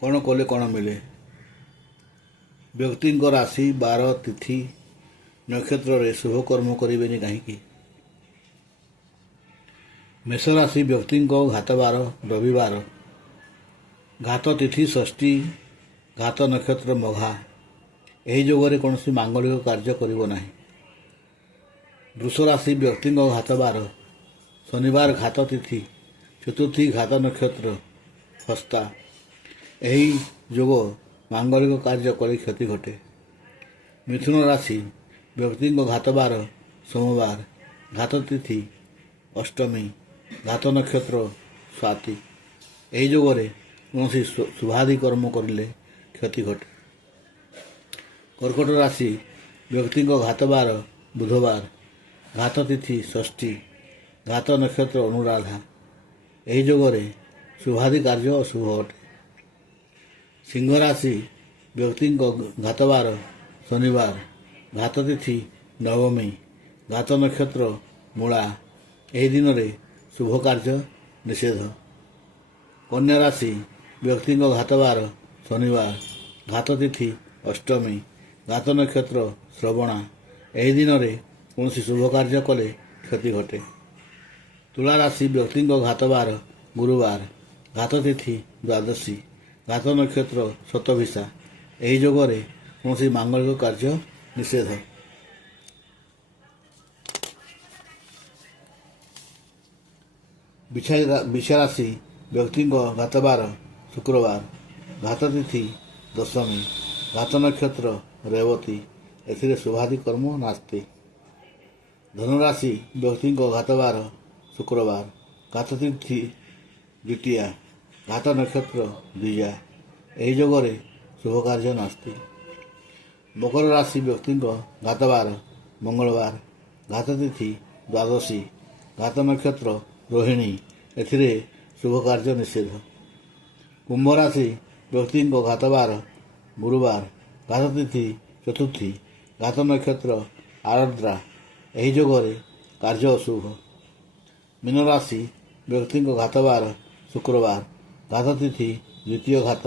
କ'ଣ କଲେ କ'ଣ ମିଳେ? ବ୍ୟକ୍ତିଙ୍କ ରାଶି ବାର ତିଥି ନକ୍ଷତ୍ରରେ ଶୁଭକର୍ମ କରିବେନି କାହିଁକି? ମେଷ ରାଶି ବ୍ୟକ୍ତିଙ୍କ ଘାତ ବାର ରବିବାର, ଘାତ ତିଥି ଷଷ୍ଠୀ, ଘାତ ନକ୍ଷତ୍ର ମଘା। ଏହି ଯୋଗରେ କୌଣସି ମାଙ୍ଗଳିକ କାର୍ଯ୍ୟ କରିବ ନାହିଁ। ବୃଷ ରାଶି ବ୍ୟକ୍ତିଙ୍କ ଘାତ ବାର ଶନିବାର, ଘାତ ତିଥି ଚତୁର୍ଥୀ, ଘାତ ନକ୍ଷତ୍ର ହସ୍ତା। ଏହି ଯୋଗ ମାଙ୍ଗଳିକ କାର୍ଯ୍ୟ କରି କ୍ଷତି ଘଟେ। ମିଥୁନ ରାଶି ବ୍ୟକ୍ତିଙ୍କ ଘାତ ବାର ସୋମବାର, ଘାତ ତିଥି ଅଷ୍ଟମୀ, ଘାତ ନକ୍ଷତ୍ର ସ୍ୱାତି। ଏହି ଯୋଗରେ କୌଣସି ଶୁଭାଦି କର୍ମ କରିଲେ କ୍ଷତି ଘଟେ। କର୍କଟ ରାଶି ବ୍ୟକ୍ତିଙ୍କ ଘାତ ବାର ବୁଧବାର, ଘାତ ତିଥି ଷଷ୍ଠୀ, ଘାତ ନକ୍ଷତ୍ର ଅନୁରାଧା। ଏହି ଯୋଗରେ ଶୁଭାଦି କାର୍ଯ୍ୟ ଅଶୁଭ ଅଟେ। ସିଂହ ରାଶି ବ୍ୟକ୍ତିଙ୍କ ଘାତ ବାର ଶନିବାର, ଘାତ ତିଥି ନବମୀ, ଘାତ ନକ୍ଷତ୍ର ମୂଳା। ଏହି ଦିନରେ ଶୁଭ କାର୍ଯ୍ୟ ନିଷେଧ। କନ୍ୟା ରାଶି ବ୍ୟକ୍ତିଙ୍କ ଘାତ ବାର ଶନିବାର, ଘାତ ତିଥି ଅଷ୍ଟମୀ, ଘାତ ନକ୍ଷତ୍ର ଶ୍ରବଣା। ଏହି ଦିନରେ କୌଣସି ଶୁଭ କାର୍ଯ୍ୟ କଲେ କ୍ଷତି ଘଟେ। ତୁଳା ରାଶି ବ୍ୟକ୍ତିଙ୍କ ଘାତ ବାର ଗୁରୁବାର, ଘାତ ତିଥି ଦ୍ୱାଦଶୀ, ଘାତ ନକ୍ଷତ୍ର ଶତଭିଷା। ଏହି ଯୋଗରେ କୌଣସି ମାଙ୍ଗଳିକ କାର୍ଯ୍ୟ ନିଷେଧ। ବିଛା ରାଶି ବ୍ୟକ୍ତିଙ୍କ ଘାତ ବାର ଶୁକ୍ରବାର, ଘାତ ତିଥି ଦଶମୀ, ଘାତ ନକ୍ଷତ୍ର ରେବତୀ। ଏଥିରେ ଶୁଭାଦି କର୍ମ ନାସ୍ତି। ଧନୁରାଶି ବ୍ୟକ୍ତିଙ୍କ ଘାତ ବାର ଶୁକ୍ରବାର, ଘାତ ତିଥି ଦ୍ୱିତୀୟା, ଘାତ ନକ୍ଷତ୍ର ଦ୍ୱିଜା। ଏହି ଯୋଗରେ ଶୁଭ କାର୍ଯ୍ୟ ନାସ୍ତି। ମକର ରାଶି ବ୍ୟକ୍ତିଙ୍କ ଘାତ ବାର ମଙ୍ଗଳବାର, ଘାତ ତିଥି ଦ୍ୱାଦଶୀ, ଘାତ ନକ୍ଷତ୍ର ରୋହିଣୀ। ଏଥିରେ ଶୁଭ କାର୍ଯ୍ୟ ନିଷେଧ। କୁମ୍ଭ ରାଶି ବ୍ୟକ୍ତିଙ୍କ ଘାତ ବାର ଗୁରୁବାର, ଘାତ ତିଥି ଚତୁର୍ଥୀ, ଘାତ ନକ୍ଷତ୍ର ଆରଦ୍ରା। ଏହି ଯୋଗରେ କାର୍ଯ୍ୟ ଅଶୁଭ। ମୀନ ରାଶି ବ୍ୟକ୍ତିଙ୍କ ଘାତ ବାର ଶୁକ୍ରବାର, ଘାତ ତିଥି ଦ୍ୱିତୀୟ, ଘାତ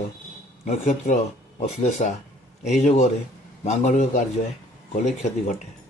ନକ୍ଷତ୍ର ଅଶ୍ଳେଷା। ଏହି ଯୋଗରେ ମାଙ୍ଗଳିକ କାର୍ଯ୍ୟ କଲେ କ୍ଷତି ଘଟେ।